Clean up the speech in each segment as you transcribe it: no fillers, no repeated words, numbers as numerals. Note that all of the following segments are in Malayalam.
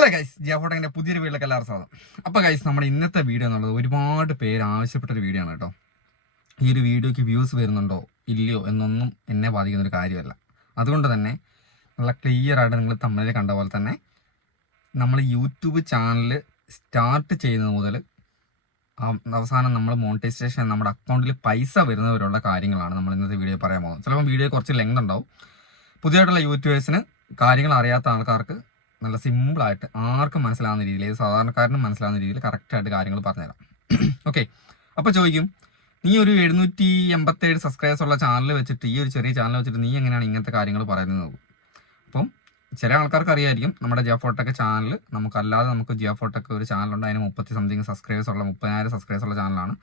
ഹലോ ഗൈസ്, ജിയാഫോട്ടങ്ങിന്റെ പുതിയൊരു വീട്ടിലേക്ക് എല്ലാവരും സ്വാഗതം. അപ്പോൾ ഗൈസ്, നമ്മുടെ ഇന്നത്തെ വീഡിയോ എന്നുള്ളത് ഒരുപാട് പേര് ആവശ്യപ്പെട്ടൊരു വീഡിയോ ആണ് കേട്ടോ. ഈ ഒരു വീഡിയോയ്ക്ക് വ്യൂസ് വരുന്നുണ്ടോ ഇല്ലയോ എന്നൊന്നും എന്നെ ബാധിക്കുന്നൊരു കാര്യമല്ല. അതുകൊണ്ട് തന്നെ നല്ല ക്ലിയർ ആയിട്ട് നിങ്ങൾ തമ്മിൽ കണ്ട പോലെ തന്നെ നമ്മൾ യൂട്യൂബ് ചാനൽ സ്റ്റാർട്ട് ചെയ്യുന്നത് മുതൽ അവസാനം നമ്മൾ മോണിറ്റൈസേഷൻ നമ്മുടെ അക്കൗണ്ടിൽ പൈസ വരുന്നവരുള്ള കാര്യങ്ങളാണ് നമ്മൾ ഇന്നത്തെ വീഡിയോ പറയാൻ പോകുന്നത്. ചിലപ്പോൾ വീഡിയോ കുറച്ച് ലെങ്ത് ഉണ്ടാവും. പുതിയതായിട്ടുള്ള യൂട്യൂബേഴ്സിന് കാര്യങ്ങൾ അറിയാത്ത ആൾക്കാർക്ക് നല്ല സിമ്പിളായിട്ട് ആർക്കും മനസ്സിലാവുന്ന രീതിയിൽ, ഏത് സാധാരണക്കാരനും മനസ്സിലാവുന്ന രീതിയിൽ കറക്റ്റായിട്ട് കാര്യങ്ങൾ പറഞ്ഞുതരാം. ഓക്കെ, അപ്പോൾ ചോദിക്കും, നീ ഒരു 787 സബ്സ്ക്രൈബേഴ്സ് ഉള്ള ചാനൽ വെച്ചിട്ട്, ഈ ഒരു ചെറിയ ചാനൽ വെച്ചിട്ട് നീ എങ്ങനെയാണ് ഇങ്ങനത്തെ കാര്യങ്ങൾ പറയുന്നത്? അപ്പം ചില ആൾക്കാർക്ക് അറിയായിരിക്കും, നമ്മുടെ ജിയാഫോട്ടക് ചാനൽ നമുക്ക് ജിയാഫോട്ടക് ഒരു ചാനലുണ്ട്. അതിന് 30 സംതിങ് സബ്സ്ക്രൈബേഴ്സ് ഉള്ള 30,000 സബ്സ്ക്രൈബേഴ്സ് ഉള്ള ചാനലാണ്.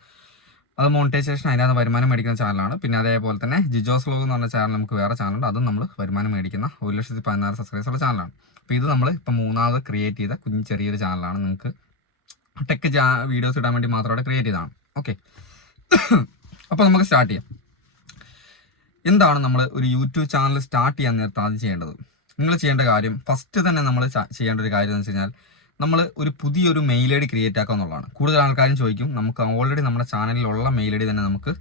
അത് മോണിറ്റൈസേഷൻ അതിനകത്ത് വരുമാനം മേടിക്കുന്ന ചാനലാണ്. പിന്നെ അതേപോലെ തന്നെ ജിജോസ് വ്ലോഗ് എന്ന് പറഞ്ഞ ചാനൽ നമുക്ക് വേറെ ചാനലുണ്ട്. അതും നമ്മൾ വരുമാനം മേടിക്കുന്ന 1,16,000 സബ്സ്ക്രൈബേഴ്സ് ഉള്ള ചാനലാണ്. അപ്പോൾ ഇത് നമ്മൾ ഇപ്പം മൂന്നാമത് ക്രിയേറ്റ് ചെയ്ത ചെറിയൊരു ചാനലാണ്. നിങ്ങൾക്ക് ടെക് വീഡിയോസ് ഇടാൻ വേണ്ടി മാത്രമായിട്ട് ക്രിയേറ്റ് ചെയ്തതാണ്. ഓക്കെ, അപ്പോൾ നമുക്ക് സ്റ്റാർട്ട് ചെയ്യാം. എന്താണ് നമ്മൾ ഒരു യൂട്യൂബ് ചാനൽ സ്റ്റാർട്ട് ചെയ്യാൻ നേരത്തെ ആദ്യം ചെയ്യേണ്ടത്? നിങ്ങൾ ചെയ്യേണ്ട കാര്യം, ഫസ്റ്റ് തന്നെ നമ്മൾ ചെയ്യേണ്ട ഒരു കാര്യം എന്ന് വെച്ച് കഴിഞ്ഞാൽ, നമ്മൾ ഒരു പുതിയൊരു മെയിൽ ഐ ഡി ക്രിയേറ്റ് ആക്കുക എന്നുള്ളതാണ്. കൂടുതൽ ആൾക്കാരും ചോദിക്കും, നമുക്ക് ഓൾറെഡി നമ്മുടെ ചാനലിലുള്ള മെയിൽ ഐ ഡി തന്നെ നമുക്ക്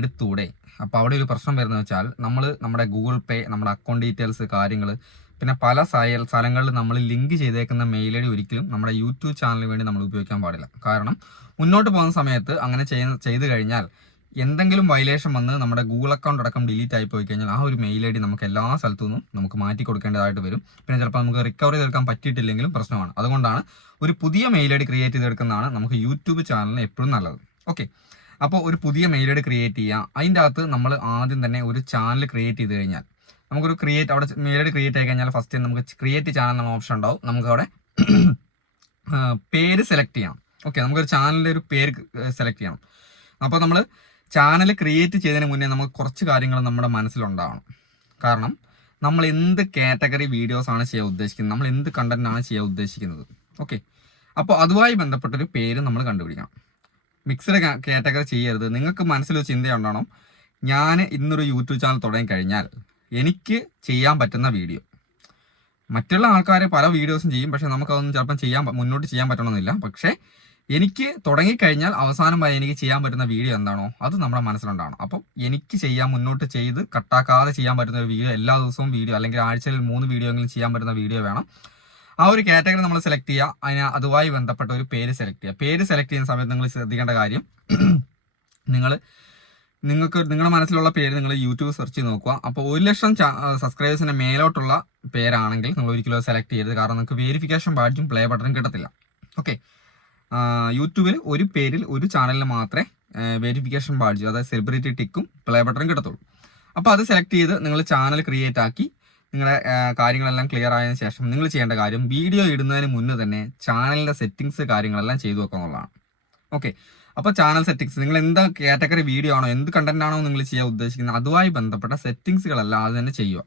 എടുത്തൂടെ? അപ്പോൾ അവിടെ ഒരു പ്രശ്നം വരുന്നത് വെച്ചാൽ, നമ്മൾ നമ്മുടെ ഗൂഗിൾ പേ, നമ്മുടെ അക്കൗണ്ട് ഡീറ്റെയിൽസ് കാര്യങ്ങൾ, പിന്നെ പല സ്ഥലങ്ങളിൽ നമ്മൾ ലിങ്ക് ചെയ്തേക്കുന്ന മെയിൽ ഐ ഡി ഒരിക്കലും നമ്മുടെ യൂട്യൂബ് ചാനലിന് വേണ്ടി നമ്മൾ ഉപയോഗിക്കാൻ പാടില്ല. കാരണം മുന്നോട്ട് പോകുന്ന സമയത്ത് അങ്ങനെ ചെയ്ത് കഴിഞ്ഞാൽ എന്തെങ്കിലും വയലേഷൻ വന്ന് നമ്മുടെ ഗൂഗിൾ അക്കൗണ്ട് അടക്കം ഡിലീറ്റ് ആയി പോയി കഴിഞ്ഞാൽ ആ ഒരു മെയിൽ ഐ ഡി നമുക്ക് എല്ലാ സ്ഥലത്തു നിന്നും നമുക്ക് മാറ്റി കൊടുക്കേണ്ടതായിട്ട് വരും. പിന്നെ ചിലപ്പോൾ നമുക്ക് റിക്കവർ ചെയ്തെടുക്കാൻ പറ്റിയിട്ടില്ലെങ്കിലും പ്രശ്നമാണ്. അതുകൊണ്ടാണ് ഒരു പുതിയ മെയിൽ ഐ ഡി ക്രിയേറ്റ് ചെയ്തെടുക്കുന്നതാണ് നമുക്ക് യൂട്യൂബ് ചാനലിന് എപ്പോഴും നല്ലത്. ഓക്കെ, അപ്പോൾ ഒരു പുതിയ മെയിൽ ഐ ഡി ക്രിയേറ്റ് ചെയ്യുക. അതിൻ്റെ അകത്ത് നമ്മൾ ആദ്യം തന്നെ ഒരു ചാനൽ ക്രിയേറ്റ് ചെയ്ത് കഴിഞ്ഞാൽ, നമുക്കൊരു അവിടെ മെയിൽ ഐ ഡി ക്രിയേറ്റ് ആയി കഴിഞ്ഞാൽ ഫസ്റ്റ് നമുക്ക് ക്രിയേറ്റ് ചാനൽ എന്ന ഓപ്ഷൻ ഉണ്ടാവും. നമുക്ക് അവിടെ പേര് സെലക്ട് ചെയ്യണം. ഓക്കെ, നമുക്കൊരു ചാനലിൻ്റെ ഒരു പേര് സെലക്ട് ചെയ്യണം. അപ്പോൾ നമ്മൾ ചാനൽ ക്രിയേറ്റ് ചെയ്തതിന് മുന്നേ നമുക്ക് കുറച്ച് കാര്യങ്ങൾ നമ്മുടെ മനസ്സിലുണ്ടാവണം. കാരണം നമ്മൾ എന്ത് കാറ്റഗറി വീഡിയോസാണ് ചെയ്യാൻ ഉദ്ദേശിക്കുന്നത്, നമ്മൾ എന്ത് കണ്ടന്റാണ് ചെയ്യാൻ ഉദ്ദേശിക്കുന്നത്. ഓക്കെ, അപ്പോൾ അതുമായി ബന്ധപ്പെട്ടൊരു പേര് നമ്മൾ കണ്ടുപിടിക്കണം. മിക്സഡ് കാറ്റഗറി ചെയ്യരുത്. നിങ്ങൾക്ക് മനസ്സിലൊരു ചിന്തയുണ്ടാവണം, ഞാൻ ഇന്നൊരു യൂട്യൂബ് ചാനൽ തുടങ്ങി കഴിഞ്ഞാൽ എനിക്ക് ചെയ്യാൻ പറ്റുന്ന വീഡിയോ. മറ്റുള്ള ആൾക്കാർ പല വീഡിയോസും ചെയ്യും, പക്ഷെ നമുക്കതൊന്നും ചിലപ്പം മുന്നോട്ട് ചെയ്യാൻ പറ്റണമെന്നില്ല. പക്ഷേ എനിക്ക് തുടങ്ങിക്കഴിഞ്ഞാൽ അവസാനം വരെ എനിക്ക് ചെയ്യാൻ പറ്റുന്ന വീഡിയോ എന്താണോ അത് നമ്മുടെ മനസ്സിലുണ്ടാവണം. അപ്പം എനിക്ക് മുന്നോട്ട് ചെയ്ത് കട്ടാക്കാതെ ചെയ്യാൻ പറ്റുന്ന ഒരു വീഡിയോ, എല്ലാ ദിവസവും വീഡിയോ, അല്ലെങ്കിൽ ആഴ്ചയിൽ 3 വീഡിയോ എങ്കിലും ചെയ്യാൻ പറ്റുന്ന വീഡിയോ വേണം. ആ ഒരു കാറ്റഗറി നമ്മൾ സെലക്ട് ചെയ്യുക. അതുമായി ബന്ധപ്പെട്ട ഒരു പേര് സെലക്ട് ചെയ്യുക. പേര് സെലക്ട് ചെയ്യുന്ന സമയത്ത് നിങ്ങൾ ശ്രദ്ധിക്കേണ്ട കാര്യം, നിങ്ങൾക്ക് നിങ്ങളുടെ മനസ്സിലുള്ള പേര് നിങ്ങൾ യൂട്യൂബ് സെർച്ച് ചെയ്ത് നോക്കുക. അപ്പോൾ 1,00,000 സബ്സ്ക്രൈബേഴ്സിന് മേലോട്ടുള്ള പേരാണെങ്കിൽ നിങ്ങൾ ഒരിക്കലും സെലക്ട് ചെയ്യരുത്. കാരണം നിങ്ങൾക്ക് വെരിഫിക്കേഷൻ ബാഡ്ജും പ്ലേ ബട്ടണും കിട്ടത്തില്ല. ഓക്കെ, യൂട്യൂബിൽ ഒരു പേരിൽ ഒരു ചാനലിൽ മാത്രമേ വെരിഫിക്കേഷൻ ബാഡ്ജ്, അതായത് സെലിബ്രിറ്റി ടിക്കും പ്ലേ ബട്ടണും കിട്ടത്തുള്ളൂ. അപ്പോൾ അത് സെലക്ട് ചെയ്ത് നിങ്ങൾ ചാനൽ ക്രിയേറ്റ് ആക്കി നിങ്ങളുടെ കാര്യങ്ങളെല്ലാം ക്ലിയർ ആയതിനു ശേഷം നിങ്ങൾ ചെയ്യേണ്ട കാര്യം, വീഡിയോ ഇടുന്നതിന് മുന്നേ തന്നെ ചാനലിൻ്റെ സെറ്റിങ്സ് കാര്യങ്ങളെല്ലാം ചെയ്തു വെക്കുക എന്നുള്ളതാണ്. ഓക്കെ, അപ്പോൾ ചാനൽ സെറ്റിങ്സ്, നിങ്ങൾ എന്താ കാറ്റഗറി വീഡിയോ ആണോ, എന്ത് കണ്ടന്റ് ആണോ നിങ്ങൾ ചെയ്യാൻ ഉദ്ദേശിക്കുന്നത്, അതുമായി ബന്ധപ്പെട്ട സെറ്റിങ്സുകളെല്ലാം അത് തന്നെ ചെയ്യുക.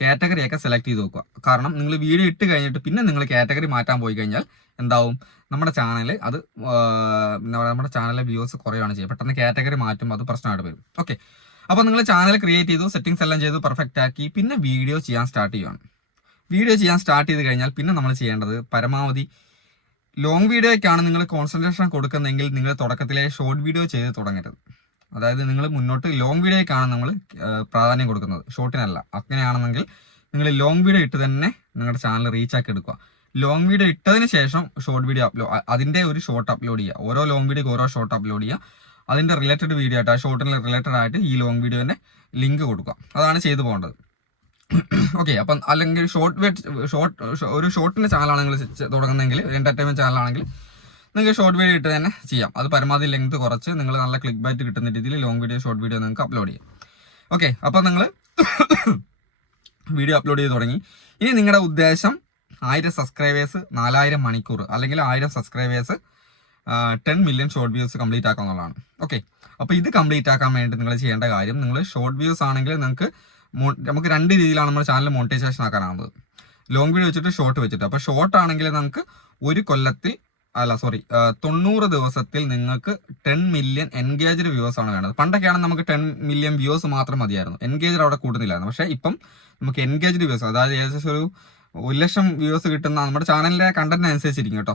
കാറ്റഗറിയൊക്കെ സെലക്ട് ചെയ്ത് നോക്കുക. കാരണം നിങ്ങൾ വീഡിയോ ഇട്ട് കഴിഞ്ഞിട്ട് പിന്നെ നിങ്ങൾ കാറ്റഗറി മാറ്റാൻ പോയി കഴിഞ്ഞാൽ എന്താവും, നമ്മുടെ ചാനൽ അത് നമ്മുടെ ചാനലിലെ വ്യൂസ് കുറയുകയാണ് ചെയ്യുക. പെട്ടെന്ന് കാറ്റഗറി മാറ്റുമ്പോൾ അത് പ്രശ്നമായിട്ട് വരും. ഓക്കെ, അപ്പോൾ നിങ്ങൾ ചാനൽ ക്രിയേറ്റ് ചെയ്തു, സെറ്റിങ്സ് എല്ലാം ചെയ്തു, പെർഫെക്റ്റ് ആക്കി, പിന്നെ വീഡിയോ ചെയ്യാൻ സ്റ്റാർട്ട് ചെയ്യുകയാണ്. വീഡിയോ ചെയ്യാൻ സ്റ്റാർട്ട് ചെയ്ത് കഴിഞ്ഞാൽ പിന്നെ നമ്മൾ ചെയ്യേണ്ടത്, പരമാവധി ലോങ് വീഡിയോയ്ക്കാണ് നിങ്ങൾ കോൺസെൻട്രേഷൻ കൊടുക്കുന്നതെങ്കിൽ നിങ്ങൾ തുടക്കത്തിലെ ഷോർട്ട് വീഡിയോ ചെയ്ത് തുടങ്ങരുത്. അതായത് നിങ്ങൾ മുന്നോട്ട് ലോങ് വീഡിയോയ്ക്കാണ് നമ്മൾ പ്രാധാന്യം കൊടുക്കുന്നത്, ഷോർട്ടിനല്ല. അങ്ങനെയാണെന്നെങ്കിൽ നിങ്ങൾ ലോങ് വീഡിയോ ഇട്ട് തന്നെ നിങ്ങളുടെ ചാനൽ റീച്ചാക്കി എടുക്കുക. ലോങ് വീഡിയോ ഇട്ടതിന് ശേഷം ഷോർട്ട് വീഡിയോ അതിൻ്റെ ഒരു ഷോർട്ട് അപ്ലോഡ് ചെയ്യുക. ഓരോ ലോങ് വീഡിയോക്ക് ഓരോ ഷോർട്ട് അപ്ലോഡ് ചെയ്യുക. അതിൻ്റെ റിലേറ്റഡ് വീഡിയോ ആയിട്ട്, ആ ഷോർട്ടിന് റിലേറ്റഡ് ആയിട്ട് ഈ ലോങ് വീഡിയോൻ്റെ ലിങ്ക് കൊടുക്കുക. അതാണ് ചെയ്തു പോകേണ്ടത്. ഓക്കെ, അപ്പം അല്ലെങ്കിൽ ഒരു ഷോർട്ടിൻ്റെ ചാനലാണ് നിങ്ങൾ തുടങ്ങുന്നതെങ്കിൽ, എൻ്റർടൈൻമെൻറ്റ് ചാനലാണെങ്കിൽ നിങ്ങൾക്ക് ഷോർട്ട് വീഡിയോ ഇട്ട് തന്നെ ചെയ്യാം. അത് പരമാവധി ലെങ്ത് കുറച്ച് നിങ്ങൾ നല്ല ക്ലിക്ക് ബൈറ്റ് കിട്ടുന്ന രീതിയിൽ ലോങ് വീഡിയോ, ഷോർട്ട് വീഡിയോ നിങ്ങൾക്ക് അപ്ലോഡ് ചെയ്യാം. ഓക്കെ, അപ്പോൾ നിങ്ങൾ വീഡിയോ അപ്ലോഡ് ചെയ്ത് തുടങ്ങി. ഇനി നിങ്ങളുടെ ഉദ്ദേശം 1000 സബ്സ്ക്രൈബേഴ്സ് 4000 മണിക്കൂർ, അല്ലെങ്കിൽ 1000 subscribers 10 million short views complete ആക്കുക എന്നുള്ളതാണ്. ഓക്കെ, അപ്പോൾ ഇത് കംപ്ലീറ്റ് ആക്കാൻ വേണ്ടി നിങ്ങൾ ചെയ്യേണ്ട കാര്യം, നിങ്ങൾ ഷോർട്ട് വ്യൂസ് ആണെങ്കിൽ നമുക്ക് 2 രീതിയിലാണ് നമ്മുടെ ചാനൽ മോണിറ്റൈസേഷൻ ആക്കാനാകുന്നത്. ലോങ് വീഡിയോ വെച്ചിട്ട്, ഷോർട്ട് വെച്ചിട്ട്. അപ്പോൾ ഷോർട്ട് ആണെങ്കിൽ നമുക്ക് 90 ദിവസത്തിൽ നിങ്ങൾക്ക് 10 മില്യൺ എൻഗേജ്ഡ് വ്യൂവേഴ്സ് ആണ് വേണ്ടത്. പണ്ടൊക്കെയാണ് നമുക്ക് 10 മില്യൺ വ്യൂവേഴ്സ് മാത്രം മതിയായിരുന്നു, എൻഗേജ്ഡ് അവിടെ കൂട്ടുന്നില്ലായിരുന്നു. പക്ഷേ ഇപ്പം നമുക്ക് എൻഗേജ്ഡ് വ്യൂവേഴ്സ്, അതായത് ഏകദേശം ഒരു 1 ലക്ഷം വ്യൂസ് കിട്ടുന്ന നമ്മുടെ ചാനലിലെ കണ്ടന്റ് അനുസരിച്ചിരിക്കും കേട്ടോ.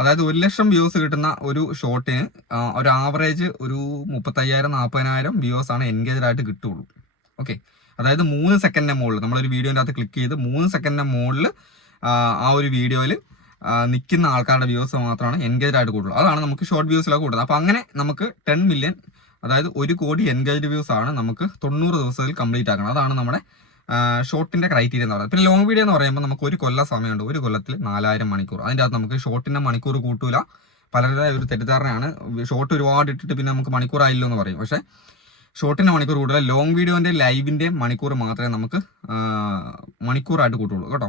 അതായത് 1 ലക്ഷം വ്യൂസ് കിട്ടുന്ന ഒരു ഷോട്ടിന് ഒരു ആവറേജ് ഒരു 35,000-40,000 വ്യൂസ് ആണ് എൻഗേജ് ആയിട്ട് കിട്ടുള്ളൂ. ഓക്കെ, അതായത് 3 സെക്കൻഡിന്റെ മുകളിൽ നമ്മളൊരു വീഡിയോൻ്റെ അകത്ത് ക്ലിക്ക് ചെയ്ത് 3 സെക്കൻഡിന്റെ മുകളിൽ ആ ഒരു വീഡിയോയിൽ നിൽക്കുന്ന ആൾക്കാരുടെ വ്യൂസ് മാത്രമാണ് എൻഗേജ് ആയിട്ട് കൂടുതൽ. അതാണ് നമുക്ക് ഷോർട്ട് വ്യൂസിലൊക്കെ കൂടുന്നത്. അപ്പോൾ അങ്ങനെ നമുക്ക് 10 മില്യൺ, അതായത് 1 കോടി എൻഗേജ്ഡ് വ്യൂസ് ആണ് നമുക്ക് 90 ദിവസത്തിൽ കംപ്ലീറ്റ് ആക്കണം. അതാണ് നമ്മുടെ ഷോർട്ടിന്റെ ക്രൈറ്റീരിയ എന്ന് പറയുന്നത്. പിന്നെ ലോങ് വീഡിയോ എന്ന് പറയുമ്പോൾ നമുക്ക് 1 കൊല്ലം സമയമുണ്ട്. 1 കൊല്ലത്തിൽ 4000 മണിക്കൂർ. അതിൻ്റെ അകത്ത് നമുക്ക് ഷോർട്ടിന്റെ മണിക്കൂർ കൂട്ടൂല. പലരുടെ ഒരു തെറ്റിദ്ധാരണയാണ് ഷോർട്ട് ഒരുപാട് ഇട്ടിട്ട് പിന്നെ നമുക്ക് മണിക്കൂറായില്ലോ എന്ന് പറയും. പക്ഷേ ഷോർട്ടിന്റെ മണിക്കൂർ കൂടുതൽ, ലോങ് വീഡിയോന്റെ ലൈവിന്റെ മണിക്കൂർ മാത്രമേ നമുക്ക് മണിക്കൂറായിട്ട് കൂട്ടുള്ളൂ കേട്ടോ,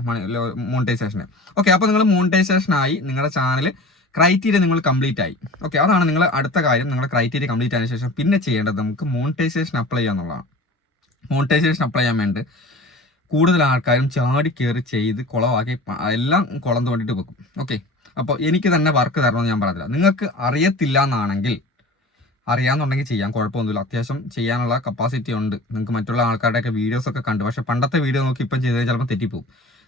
മോണിറ്റൈസേഷന്. ഓക്കെ, അപ്പോൾ നിങ്ങൾ മോണിറ്റൈസേഷനായി നിങ്ങളുടെ ചാനൽ ക്രൈറ്റീരിയ നിങ്ങൾ കംപ്ലീറ്റ് ആയി. ഓക്കെ, അതാണ് നിങ്ങൾ അടുത്ത കാര്യം. നിങ്ങളുടെ ക്രൈറ്റീരിയ കംപ്ലീറ്റ് ആയതിനു ശേഷം പിന്നെ ചെയ്യേണ്ടത് നമുക്ക് മോണിറ്റൈസേഷൻ അപ്ലൈ ചെയ്യുക എന്നുള്ളതാണ്. മോണിറ്റൈസേഷൻ അപ്ലൈ ചെയ്യാൻ വേണ്ടി കൂടുതൽ ആൾക്കാരും ചാടി കയറി ചെയ്ത് കുളമാക്കി എല്ലാം കുളം തോണ്ടിട്ട് വെക്കും. ഓക്കെ, അപ്പോൾ എനിക്ക് തന്നെ വർക്ക് തരണമെന്ന് ഞാൻ പറഞ്ഞില്ല. നിങ്ങൾക്ക് അറിയത്തില്ല എന്നാണെങ്കിൽ, അറിയാമെന്നുണ്ടെങ്കിൽ ചെയ്യാം, കുഴപ്പമൊന്നുമില്ല. അത്യാവശ്യം ചെയ്യാനുള്ള കപ്പാസിറ്റി ഉണ്ട്. നിങ്ങൾക്ക് മറ്റുള്ള ആൾക്കാരുടെയൊക്കെ വീഡിയോസൊക്കെ കണ്ടു, പക്ഷേ പണ്ടത്തെ വീഡിയോ നോക്കി ഇപ്പം ചെയ്തത് ചിലപ്പോൾ തെറ്റിപ്പോവും.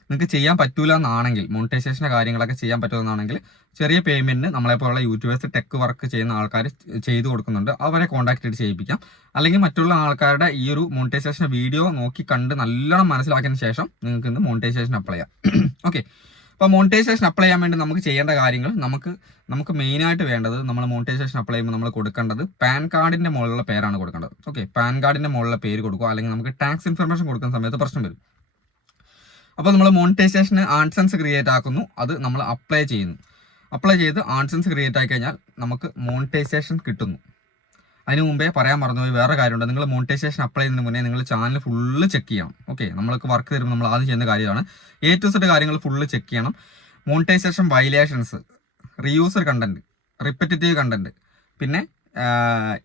നിങ്ങൾക്ക് ചെയ്യാൻ പറ്റൂല എന്നാണെങ്കിൽ, മോണിറ്റൈസേഷൻ്റെ കാര്യങ്ങളൊക്കെ ചെയ്യാൻ പറ്റുമെന്നാണെങ്കിൽ ചെറിയ പേയ്മെൻറ്റിന് നമ്മളെപ്പോലുള്ള യൂട്യൂബേഴ്സ് ടെക് വർക്ക് ചെയ്യുന്ന ആൾക്കാർ ചെയ്തു കൊടുക്കുന്നുണ്ട്. അവരെ കോൺടാക്ട് ചെയ്ത് ചെയ്യിപ്പിക്കാം. അല്ലെങ്കിൽ മറ്റുള്ള ആൾക്കാരുടെ ഈ ഒരു മോണിറ്റൈസേഷൻ വീഡിയോ നോക്കി കണ്ട് നല്ലോണം മനസ്സിലാക്കിയതിന് ശേഷം നിങ്ങൾക്ക് ഇന്ന് മോണിറ്റൈസേഷൻ അപ്ലൈ ചെയ്യാം. ഓക്കെ, അപ്പോൾ മോണിറ്റൈസേഷൻ അപ്ലൈ ചെയ്യാൻ വേണ്ടി നമുക്ക് ചെയ്യേണ്ട കാര്യങ്ങൾ, നമുക്ക് മെയിനായിട്ട് വേണ്ടത്, നമ്മൾ മോണിറ്റൈസേഷൻ അപ്ലൈ ചെയ്യുമ്പോൾ നമ്മൾ കൊടുക്കേണ്ടത് പാൻ കാർഡിൻ്റെ മുകളിലുള്ള പേരാണ് കൊടുക്കേണ്ടത്. ഓക്കെ, പാൻ കാർഡിൻ്റെ മുകളിലുള്ള പേര് കൊടുക്കുക. അല്ലെങ്കിൽ നമുക്ക് ടാക്സ് ഇൻഫർമേഷൻ കൊടുക്കുന്ന സമയത്ത് പ്രശ്നം വരും. അപ്പോൾ നമ്മൾ മോണിറ്റൈസേഷന് ആഡ്സൻസ് ക്രിയേറ്റ് ആക്കുന്നു, അത് നമ്മൾ അപ്ലൈ ചെയ്യുന്നു. അപ്ലൈ ചെയ്ത് ആഡ്സൻസ് ക്രിയേറ്റ് ആയി കഴിഞ്ഞാൽ നമുക്ക് മോണിറ്റൈസേഷൻ കിട്ടുന്നു. അതിന് മുമ്പേ പറയാൻ മറന്നുപോയി വേറെ കാര്യമുണ്ട്. നിങ്ങൾ മോണിറ്റൈസേഷൻ അപ്ലൈ ചെയ്യുന്നതിന് മുന്നേ നിങ്ങൾ ചാനൽ ഫുള്ള് ചെക്ക് ചെയ്യണം. ഓക്കെ, നമ്മൾക്ക് വർക്ക് തരുമ്പോൾ നമ്മൾ ആദ്യം ചെയ്യുന്ന കാര്യമാണ് A to Z കാര്യങ്ങൾ ഫുള്ള് ചെക്ക് ചെയ്യണം. Monetisation violations, reused content, repetitive content, പിന്നെ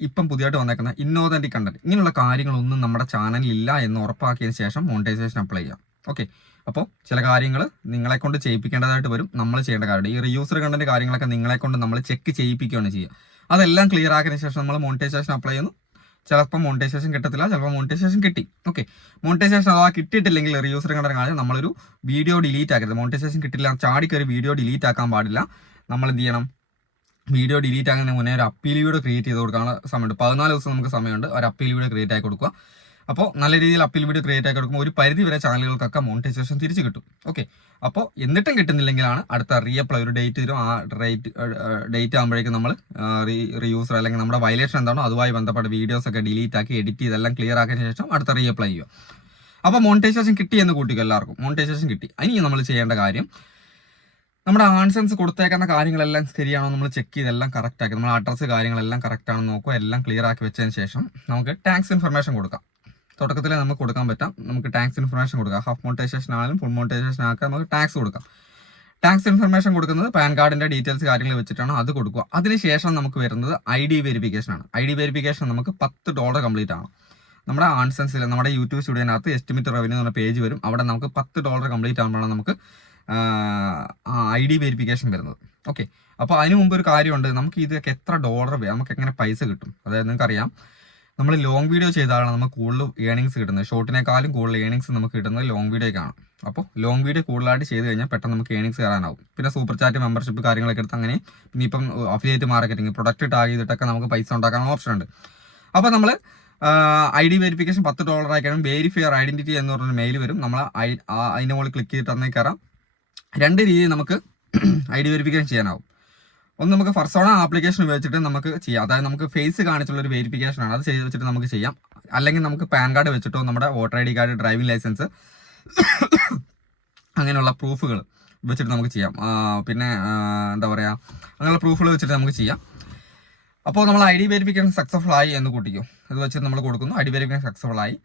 ഇപ്പം പുതിയതായിട്ട് വന്നേക്കുന്ന ഇന്നോതന്റിക് കണ്ടന്റ്, ഇങ്ങനെയുള്ള കാര്യങ്ങളൊന്നും നമ്മുടെ ചാനലിൽ ഇല്ല എന്ന് ഉറപ്പാക്കിയതിന് ശേഷം മോണിറ്റൈസേഷൻ അപ്ലൈ ചെയ്യാം. ഓക്കെ, അപ്പോൾ ചില കാര്യങ്ങൾ നിങ്ങളെ കൊണ്ട് ചെയ്യിപ്പിക്കേണ്ടതായിട്ട് വരും. നമ്മൾ ചെയ്യേണ്ട കാര്യം ഈ റീയൂസർ കണ്ടന്റ് കാര്യങ്ങളൊക്കെ നിങ്ങളെ കൊണ്ട് നമ്മൾ ചെക്ക് ചെയ്യിപ്പിക്കുകയാണ് ചെയ്യുക. അതെല്ലാം ക്ലിയർ ആക്കിയതിന് ശേഷം നമ്മൾ മോണിറ്റൈസേഷൻ അപ്ലൈ ചെയ്യുന്നു. ചിലപ്പോൾ മോണിറ്റൈസേഷൻ കിട്ടത്തില്ല, ചിലപ്പോൾ മോണിറ്റൈസേഷൻ കിട്ടി. ഓക്കെ, മോണിറ്റൈസേഷൻ അഥവാ കിട്ടിയിട്ടില്ലെങ്കിൽ റീയൂസർ കണ്ടന്റ് കാര്യം നമ്മളൊരു വീഡിയോ ഡിലീറ്റ് ആക്കരുത്. മോണിറ്റൈസേഷൻ കിട്ടില്ല ചാടിക്കറി വീഡിയോ ഡിലീറ്റ് ആക്കാൻ പാടില്ല. നമ്മൾ എന്ത് ചെയ്യണം, വീഡിയോ ഡിലീറ്റ് ആകുന്നതിന് മുന്നേ ഒരു അപ്പീൽ വീഡിയോ ക്രിയേറ്റ് ചെയ്ത് കൊടുക്കാനുള്ള സമയമുണ്ട്. 14 ദിവസം നമുക്ക് സമയമുണ്ട്. ഒരു അപ്പീൽ വീഡിയോ ക്രിയേറ്റ് ആക്കി കൊടുക്കുക. അപ്പോൾ നല്ല രീതിയിൽ അപ്പീൽ വീഡിയോ ക്രിയേറ്റ് ആക്കി കൊടുക്കുമ്പോൾ ഒരു പരിധി വരെ ചാനലുകൾക്കൊക്കെ മോണിറ്റൈസേഷൻ തിരിച്ച് കിട്ടും. ഓക്കെ, അപ്പോൾ എന്നിട്ടും കിട്ടുന്നില്ലെങ്കിലാണ് അടുത്ത റീഅപ്ലൈ ഒരു ഡേറ്റ് തരും. ആ ഡേറ്റ് ആകുമ്പോഴേക്കും നമ്മൾ റീയൂസർ അല്ലെങ്കിൽ നമ്മുടെ വയലേഷൻ എന്താണോ അതുമായി ബന്ധപ്പെട്ട വീഡിയോസൊക്കെ ഡിലീറ്റ് ആക്കി എഡിറ്റ് ചെയ്തെല്ലാം ക്ലിയർ ആക്കിയതിന് ശേഷം അടുത്ത റീഅപ്ലൈ ചെയ്യുക. അപ്പോൾ മോണിറ്റൈസേഷൻ കിട്ടി എന്ന് കൂട്ടിക്കും, എല്ലാവർക്കും മോണിറ്റൈസേഷൻ കിട്ടി. ഇനി നമ്മൾ ചെയ്യേണ്ട കാര്യം, നമ്മുടെ ആൻസൻസ് കൊടുത്തേക്കുന്ന കാര്യങ്ങളെല്ലാം ശരിയാണോ നമ്മൾ ചെക്ക് ചെയ്തെല്ലാം കറക്റ്റ് ആക്കി, നമ്മുടെ അഡ്രസ്സ് കാര്യങ്ങളെല്ലാം കറക്റ്റ് ആണെന്ന് നോക്കുക. എല്ലാം ക്ലിയർ ആക്കി വെച്ചതിന് ശേഷം നമുക്ക് ടാക്സ് ഇൻഫർമേഷൻ കൊടുക്കാം. തുടക്കത്തിൽ നമുക്ക് കൊടുക്കാൻ പറ്റാം. നമുക്ക് ടാക്സ് ഇൻഫർമേഷൻ കൊടുക്കാം. ഹാഫ് മോണിറ്റൈസേഷൻ ആണെങ്കിലും ഫുൾ മോണിറ്റൈസേഷൻ ആക്കാൻ നമുക്ക് ടാക്സ് കൊടുക്കാം. ടാക്സ് ഇൻഫർമേഷൻ കൊടുക്കുന്നത് പാൻ കാർഡിൻ്റെ ഡീറ്റെയിൽസ് കാര്യങ്ങൾ വെച്ചിട്ടാണ്, അത് കൊടുക്കുക. അതിനുശേഷം നമുക്ക് വരുന്നത് ID വെരിഫിക്കേഷൻ ആണ്. ID വെരിഫിക്കേഷൻ നമുക്ക് $10 കംപ്ലീറ്റ് ആണ്. നമ്മുടെ ആൻസൻസിൽ നമ്മുടെ യൂട്യൂബ് സ്റ്റുഡിയോനകത്ത് എസ്റ്റിമേറ്റ് റവന്യൂ എന്ന പേജ് വരും. അവിടെ നമുക്ക് $10 കംപ്ലീറ്റ് ആകുമ്പോഴാണ് നമുക്ക് ID വെരിഫിക്കേഷൻ വരുന്നത്. ഓക്കെ, അപ്പോൾ അതിന് മുമ്പ് ഒരു കാര്യമുണ്ട്, നമുക്ക് ഇതൊക്കെ എത്ര ഡോളർ നമുക്ക് എങ്ങനെ പൈസ കിട്ടും. അതായത് നിങ്ങൾക്കറിയാം, നമ്മൾ ലോങ് വീഡിയോ ചെയ്താലാണ് നമുക്ക് കൂടുതൽ ഏണിങ്സ് കിട്ടുന്നത്. ഷോർട്ടിനേക്കാളും കൂടുതൽ ഏണിങ്സ് നമുക്ക് കിട്ടുന്നത് ലോങ് വീഡിയോയ്ക്കാണ്. അപ്പോൾ ലോങ് വീഡിയോ കൂടുതലായിട്ട് ചെയ്ത് കഴിഞ്ഞാൽ പെട്ടെന്ന് നമുക്ക് ഏണിങ്സ് കയറാനാവും. പിന്നെ സൂപ്പർ ചാറ്റ് മെമ്പർഷിപ്പ് കാര്യങ്ങളൊക്കെ എടുത്ത് അങ്ങനെ, പിന്നെ ഇപ്പം അഫിലിയേറ്റ് മാർക്കറ്റിംഗ്, പ്രൊഡക്റ്റ് ടാഗ് ചെയ്തിട്ടൊക്കെ നമുക്ക് പൈസ ഉണ്ടാക്കാനുള്ള ഓപ്ഷൻ ഉണ്ട്. അപ്പോൾ നമ്മൾ ID വെരിഫിക്കേഷൻ $10 ആയിക്കാനും വെരിഫയർ ഐഡന്റിറ്റി എന്ന് പറഞ്ഞൊരു മെയിൽ വരും. നമ്മൾ അതിൻ്റെ മുകളിൽ ക്ലിക്ക് ചെയ്തിട്ട് അന്നേ കയറാം. 2 രീതിയിൽ നമുക്ക് ID വെരിഫിക്കേഷൻ ചെയ്യാനാവും. ഒന്ന്, നമുക്ക് ഫർസോണ ആപ്ലിക്കേഷൻ ഉപയോഗിച്ചിട്ട് നമുക്ക് ചെയ്യാം. അതായത് നമുക്ക് ഫേസ് കാണിച്ചുള്ള ഒരു വെരിഫിക്കേഷൻ ആണ്, അത് ചെയ്ത് വെച്ചിട്ട് നമുക്ക് ചെയ്യാം. അല്ലെങ്കിൽ നമുക്ക് പാൻ കാർഡ് വെച്ചിട്ടോ നമ്മുടെ voter ID card, driving licence, അങ്ങനെയുള്ള പ്രൂഫുകൾ വെച്ചിട്ട് നമുക്ക് ചെയ്യാം. പിന്നെ എന്താ പറയുക, അങ്ങനെയുള്ള പ്രൂഫുകൾ വെച്ചിട്ട് നമുക്ക് ചെയ്യാം. അപ്പോൾ നമ്മൾ ID വെരിഫിക്കേഷൻ സക്സസ്ഫുൾ ആയി എന്ന് കൂട്ടിക്കും. ഇത് വെച്ചിട്ട് നമ്മൾ കൊടുക്കുന്നു, ID വെരിഫിക്കേഷൻ സക്സസ്ഫുൾ ആയി.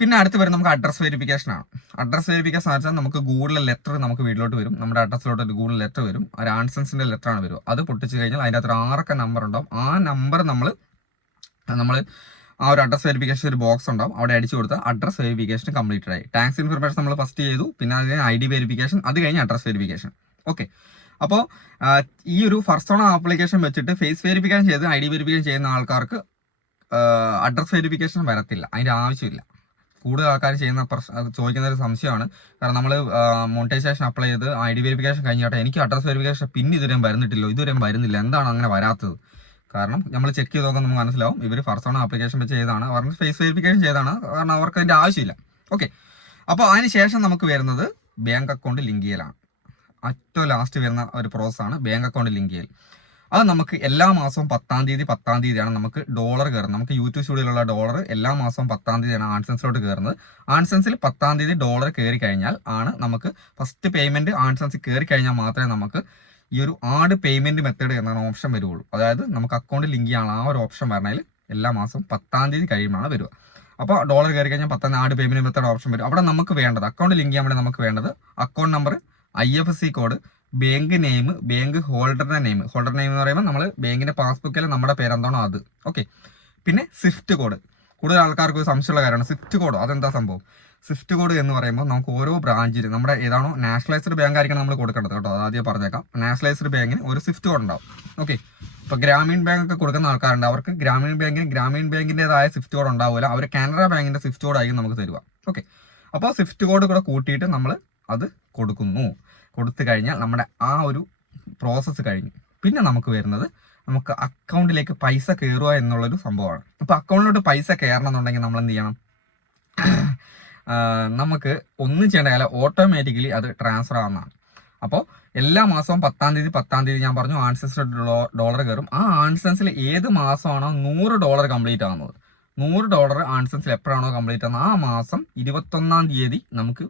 പിന്നെ അടുത്ത് വരും നമുക്ക് അഡ്രസ് വെരിഫിക്കേഷൻ ആണ്. അഡ്രസ് വെരിഫിക്കേഷൻ എന്ന് വെച്ചാൽ നമുക്ക് ഗൂഗിളിലെ ലെറ്റർ നമുക്ക് വീട്ടിലോട്ട് വരും. നമ്മുടെ അഡ്രസ്സിലോട്ട് ഒരു ഗൂഗിൾ ലെറ്റർ വരും. ഒരു ആൻസൻസിൻ്റെ ലെറ്ററാണ് വരും. അത് പൊട്ടിച്ച് കഴിഞ്ഞാൽ അതിൻ്റെ അകത്ത് 6 നമ്പർ ഉണ്ടാവും. ആ നമ്പർ നമ്മൾ ആ ഒരു അഡ്രസ് വെരിഫിക്കേഷൻ ഒരു ബോക്സ് ഉണ്ടാവും, അവിടെ അടിച്ചു കൊടുത്താൽ അഡ്രസ് വെരിഫിക്കേഷൻ കംപ്ലീറ്റഡ് ആയി. ടാക്സ് ഇൻഫർമേഷൻ നമ്മൾ ഫസ്റ്റ് ചെയ്തു, പിന്നെ അതിന് ID വെരിഫിക്കേഷൻ, അത് കഴിഞ്ഞ് അഡ്രസ് വെരിഫിക്കേഷൻ. ഓക്കെ, അപ്പോൾ ഈ ഒരു ഫർസോണ ആപ്ലിക്കേഷൻ വെച്ചിട്ട് ഫേസ് വെരിഫിക്കേഷൻ ചെയ്ത് ID വെരിഫിക്കേഷൻ ചെയ്യുന്ന ആൾക്കാർക്ക് അഡ്രസ് വെരിഫിക്കേഷൻ വരത്തില്ല, അതിൻ്റെ ആവശ്യമില്ല. കൂടുതൽ ആൾക്കാർ ചെയ്യുന്ന ചോദിക്കുന്ന ഒരു സംശയമാണ്. കാരണം നമ്മൾ മോണിറ്റൈസേഷൻ അപ്ലൈ ചെയ്ത് ID വെരിഫിക്കേഷൻ കഴിഞ്ഞാട്ടെ എനിക്ക് അഡ്രസ് വെരിഫിക്കേഷൻ പിന്നെ ഇതുവരെയും വരുന്നില്ല, എന്താണ് അങ്ങനെ വരാത്തത്? കാരണം നമ്മൾ ചെക്ക് ചെയ്ത് നോക്കാൻ നമുക്ക് മനസ്സിലാവും ഇവർ ഫസ്റ്റ് ആപ്ലിക്കേഷൻ വെച്ച് ചെയ്താണ്, അവർക്ക് ഫേസ് വെരിഫിക്കേഷൻ ചെയ്താണ്, കാരണം അവർക്ക് അതിൻ്റെ ആവശ്യമില്ല. ഓക്കെ, അപ്പോൾ അതിന് ശേഷം നമുക്ക് വരുന്നത് ബാങ്ക് അക്കൗണ്ട് ലിങ്ക് ചെയ്യലാണ്. ഏറ്റവും ലാസ്റ്റ് വരുന്ന ഒരു പ്രോസസ്സാണ് ബാങ്ക് അക്കൗണ്ട് ലിങ്ക് ചെയ്യൽ. അത് നമുക്ക് എല്ലാ മാസവും 10-ാം തീയതിയാണ് നമുക്ക് ഡോളർ കയറുന്നത്. നമുക്ക് യൂട്യൂബ് സ്റ്റുഡിയോയിലുള്ള ഡോളർ എല്ലാ മാസവും 10-ാം തീയതിയാണ് ആൻസെൻസിലോട്ട് കയറുന്നത്. ആൻസെൻസിൽ 10-ാം തീയതി ഡോളർ കയറി കഴിഞ്ഞാൽ ആണ് നമുക്ക് ഫസ്റ്റ് പേയ്മെന്റ് ആൻസെൻസിൽ കയറി കഴിഞ്ഞാൽ മാത്രമേ നമുക്ക് ഈ ഒരു ആഡ് പേയ്മെന്റ് മെത്തേഡ് എന്ന ഓപ്ഷൻ വരുള്ളൂ. അതായത് നമുക്ക് അക്കൗണ്ട് ലിങ്ക് ചെയ്യാനുള്ള ആ ഒരു ഓപ്ഷൻ വരണമെങ്കിൽ എല്ലാ മാസവും 10-ാം തീയതി കഴിയുമ്പോഴാണ് വരിക. അപ്പോൾ ഡോളർ കയറി കഴിഞ്ഞാൽ 10-ാം ആഡ് പേയ്മെന്റ് മെത്തേഡ് ഓപ്ഷൻ വരും. അവിടെ നമുക്ക് വേണ്ടത് അക്കൗണ്ട് ലിങ്ക് ചെയ്യാൻ വേണ്ടി നമുക്ക് വേണ്ടത് account number, IFSC code, bank name, bank ഹോൾഡറിന്റെ നെയിം എന്ന് പറയുമ്പോൾ നമ്മൾ ബാങ്കിന്റെ പാസ്ബുക്കിൽ നമ്മുടെ പേരെന്താണോ അത്. ഓക്കെ, പിന്നെ സ്വിഫ്റ്റ് കോഡ്. കൂടുതൽ ആൾക്കാർക്ക് സംശയമുള്ള കാര്യമാണ് സ്വിഫ്റ്റ് കോഡ്. അതെന്താ സംഭവം? സ്വിഫ്റ്റ് കോഡ് എന്ന് പറയുമ്പോൾ നമുക്ക് ഓരോ ബ്രാഞ്ചിൽ നമ്മുടെ ഏതാണോ നാഷണലൈസ്ഡ് ബാങ്ക് ആയിരിക്കണം നമ്മൾ കൊടുക്കേണ്ടത് കേട്ടോ. അത് ആദ്യം പറഞ്ഞേക്കാം. നാഷണലൈസ്ഡ് ബാങ്കിന് ഒരു സ്വിഫ്റ്റ് കോഡ് ഉണ്ടാവും. ഓക്കെ, ഇപ്പോൾ ഗ്രാമീൺ ബാങ്ക് ഒക്കെ കൊടുക്കുന്ന ആൾക്കാരുണ്ട്, അവർക്ക് ഗ്രാമീൺ ബാങ്കിൻ്റെതായ സ്വിഫ്റ്റ് കോഡ് ഉണ്ടാവില്ല. അവർ കാനറ ബാങ്കിന്റെ സ്വിഫ്റ്റ് കോഡ് ആയിരിക്കും നമുക്ക് തരുക. ഓക്കെ, അപ്പോൾ സ്വിഫ്റ്റ് കോഡ് കൂടെ കൂട്ടിയിട്ട് നമ്മൾ അത് കൊടുത്തു കഴിഞ്ഞാൽ നമ്മുടെ ആ ഒരു പ്രോസസ്സ് കഴിഞ്ഞു. പിന്നെ നമുക്ക് വരുന്നത് നമുക്ക് അക്കൗണ്ടിലേക്ക് പൈസ കയറുക എന്നുള്ളൊരു സംഭവമാണ്. അപ്പോൾ അക്കൗണ്ടിലോട്ട് പൈസ കയറണം എന്നുണ്ടെങ്കിൽ നമ്മൾ എന്ത് ചെയ്യണം? നമുക്ക് ഒന്നും ചെയ്യേണ്ട കാര്യം ഓട്ടോമാറ്റിക്കലി അത് ട്രാൻസ്ഫർ ആവുന്നതാണ്. അപ്പോൾ എല്ലാ മാസവും 10-ാം തീയതി ഞാൻ പറഞ്ഞു ആൻസൻസിൽ ഡോളർ കയറും. ആ ആൻസൻസിൽ ഏത് മാസമാണോ $100 കംപ്ലീറ്റ് ആവുന്നത്, $100 ആൻസൻസിൽ എപ്പോഴാണോ കംപ്ലീറ്റ് ആവുന്നത് ആ മാസം 21-ാം തീയതി നമുക്ക്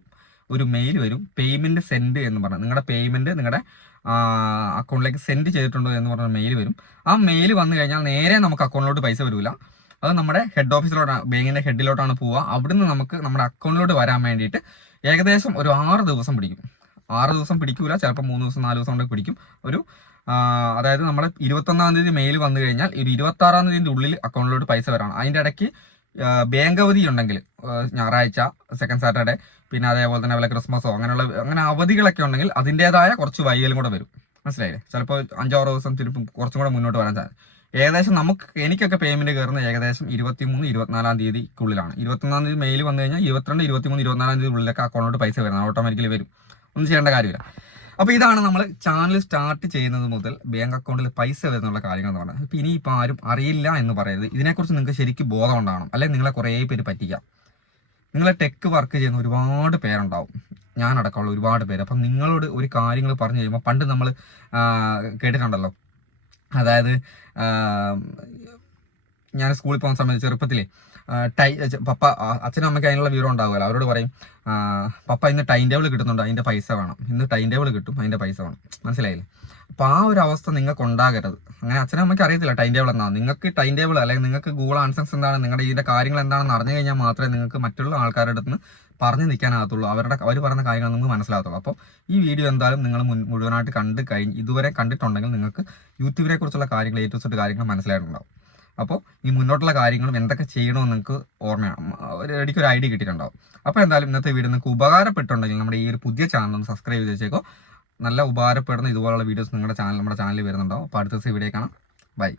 ഒരു മെയിൽ വരും, പേയ്മെന്റ് സെൻഡ് എന്ന് പറഞ്ഞാൽ നിങ്ങളുടെ പേയ്മെന്റ് നിങ്ങളുടെ അക്കൗണ്ടിലേക്ക് സെൻഡ് ചെയ്തിട്ടുണ്ടോ എന്ന് പറഞ്ഞ മെയിൽ വരും. ആ മെയിൽ വന്നു കഴിഞ്ഞാൽ നേരെ നമുക്ക് അക്കൗണ്ടിലോട്ട് പൈസ വരില്ല. അത് നമ്മുടെ ഹെഡ് ഓഫീസിലോട്ടാണ്, ബാങ്കിന്റെ ഹെഡിലോട്ടാണ് പോവുക. അവിടുന്ന് നമുക്ക് നമ്മുടെ അക്കൗണ്ടിലോട്ട് വരാൻ വേണ്ടിയിട്ട് ഏകദേശം ഒരു 6 ദിവസം പിടിക്കും. 6 ദിവസം പിടിക്കൂല, ചിലപ്പോൾ 3 ദിവസം 4 ദിവസം കൊണ്ട് പിടിക്കും. അതായത് നമ്മുടെ 21-ാം തീയതി മെയിൽ വന്നു കഴിഞ്ഞാൽ ഒരു 26-ാം തീയതിന്റെ ഉള്ളിൽ അക്കൗണ്ടിലോട്ട് പൈസ വരാണ്. അതിന്റെ ഇടയ്ക്ക് ബാങ്ക് അവധി ഉണ്ടെങ്കിൽ ഞായറാഴ്ച, സെക്കൻഡ് സാറ്റർഡേ, പിന്നെ അതേപോലെ തന്നെ വല്ല ക്രിസ്മസോ അങ്ങനെ അവധികളൊക്കെ ഉണ്ടെങ്കിൽ അതിൻ്റെതായ കുറച്ച് വൈകലും കൂടെ വരും. മനസ്സിലായില്ലേ? ചിലപ്പോൾ 5-6 ദിവസം തിരുപ്പും കുറച്ചും കൂടെ മുന്നോട്ട് വരാൻ സാധിക്കും. ഏകദേശം എനിക്കൊക്കെ പേയ്മെന്റ് കയറുന്നത് ഏകദേശം 23-24-ാം തീയതിക്കുള്ളിലാണ്. 21-ാം തീയതി മെയിൽ വന്നു കഴിഞ്ഞാൽ 22, 23, 24-ാം തീയതി ഉള്ളിലൊക്കെ അക്കൗണ്ടിലോട്ട് പൈസ വരുന്നത് ഓട്ടോമാറ്റിക്കലി വരും. ഒന്നും ചെയ്യേണ്ട കാര്യമില്ല. അപ്പോൾ ഇതാണ് നമ്മൾ ചാനൽ സ്റ്റാർട്ട് ചെയ്യുന്നത് മുതൽ ബാങ്ക് അക്കൗണ്ടിൽ പൈസ വരുന്നുള്ള കാര്യങ്ങൾ എന്ന് പറഞ്ഞാൽ. ഇപ്പം ഇനിയിപ്പോൾ ആരും അറിയില്ല എന്ന് പറയരുത്. ഇതിനെക്കുറിച്ച് നിങ്ങൾക്ക് ശരിക്കും ബോധം ഉണ്ടാവണം, അല്ലെങ്കിൽ നിങ്ങളെ കുറേ പേര് പറ്റിക്കാം. നിങ്ങളെ ടെക് വർക്ക് ചെയ്യുന്ന ഒരുപാട് പേരുണ്ടാവും, ഞാനടക്കമുള്ള ഒരുപാട് പേര്. അപ്പം നിങ്ങളോട് ഒരു കാര്യങ്ങൾ പറഞ്ഞു കഴിയുമ്പോൾ പണ്ട് നമ്മൾ കേട്ടിട്ടുണ്ടല്ലോ, അതായത് ഞാൻ സ്കൂളിൽ പോകുന്ന സമയത്ത് ചെറുപ്പത്തിലേ പപ്പ അച്ഛനും അമ്മയ്ക്ക് അതിനുള്ള വിവരം ഉണ്ടാവുമല്ലോ. അവരോട് പറയും, പപ്പ ഇന്ന് ടൈം ടേബിൾ കിട്ടുന്നുണ്ട്, അതിൻ്റെ പൈസ വേണം, ഇന്ന് ടൈം ടേബിൾ കിട്ടും, അതിൻ്റെ പൈസ വേണം. മനസ്സിലായില്ലേ? അപ്പോൾ ആ ഒരു അവസ്ഥ നിങ്ങൾക്ക് ഉണ്ടാകരുത്. അങ്ങനെ അച്ഛനും അമ്മയ്ക്ക് അറിയത്തില്ല ടൈം ടേബിൾ എന്താണ്. നിങ്ങൾക്ക് ടൈം ടേബിൾ അല്ലെങ്കിൽ നിങ്ങൾക്ക് ഗൂഗിൾ ആൻസേഴ്സ് എന്താണ്, നിങ്ങളുടെ ഇതിൻ്റെ കാര്യങ്ങൾ എന്താണെന്ന് അറിഞ്ഞു കഴിഞ്ഞാൽ മാത്രമേ നിങ്ങൾക്ക് മറ്റുള്ള ആൾക്കാരുടെ അടുത്ത് നിന്ന് പറഞ്ഞു നിൽക്കാനാകത്തുള്ളൂ. അവർ പറയുന്ന കാര്യങ്ങൾ നിങ്ങൾക്ക് മനസ്സിലാകത്തുള്ളൂ. അപ്പോൾ ഈ വീഡിയോ എന്തായാലും നിങ്ങൾ മുഴുവനായിട്ട് ഇതുവരെ കണ്ടിട്ടുണ്ടെങ്കിൽ നിങ്ങൾക്ക് യൂട്യൂബിനെ കുറിച്ചുള്ള കാര്യങ്ങൾ A to Z കാര്യങ്ങൾ മനസ്സിലായിട്ടുണ്ടാവും. അപ്പോൾ ഈ മുന്നോട്ടുള്ള കാര്യങ്ങളും എന്തൊക്കെ ചെയ്യണമെന്ന് നിങ്ങൾക്ക് ഒരു ഐഡിയ കിട്ടിയിട്ടുണ്ടാവും. അപ്പോൾ എന്തായാലും ഇന്നത്തെ വീഡിയോ നിങ്ങൾക്ക് ഉപകാരപ്പെട്ടുണ്ടെങ്കിൽ നമ്മുടെ ഈ ഒരു പുതിയ ചാനൽ ഒന്ന് സബ്സ്ക്രൈബ് ചെയ്ത് വെച്ചേക്കോ. നല്ല ഉപകാരപ്പെടുന്ന ഇതുപോലുള്ള വീഡിയോസ് നമ്മുടെ ചാനലിൽ വരുന്നുണ്ടാവും. അപ്പോൾ അടുത്ത ദിവസം വീഡിയോ കാണാം. ബൈ.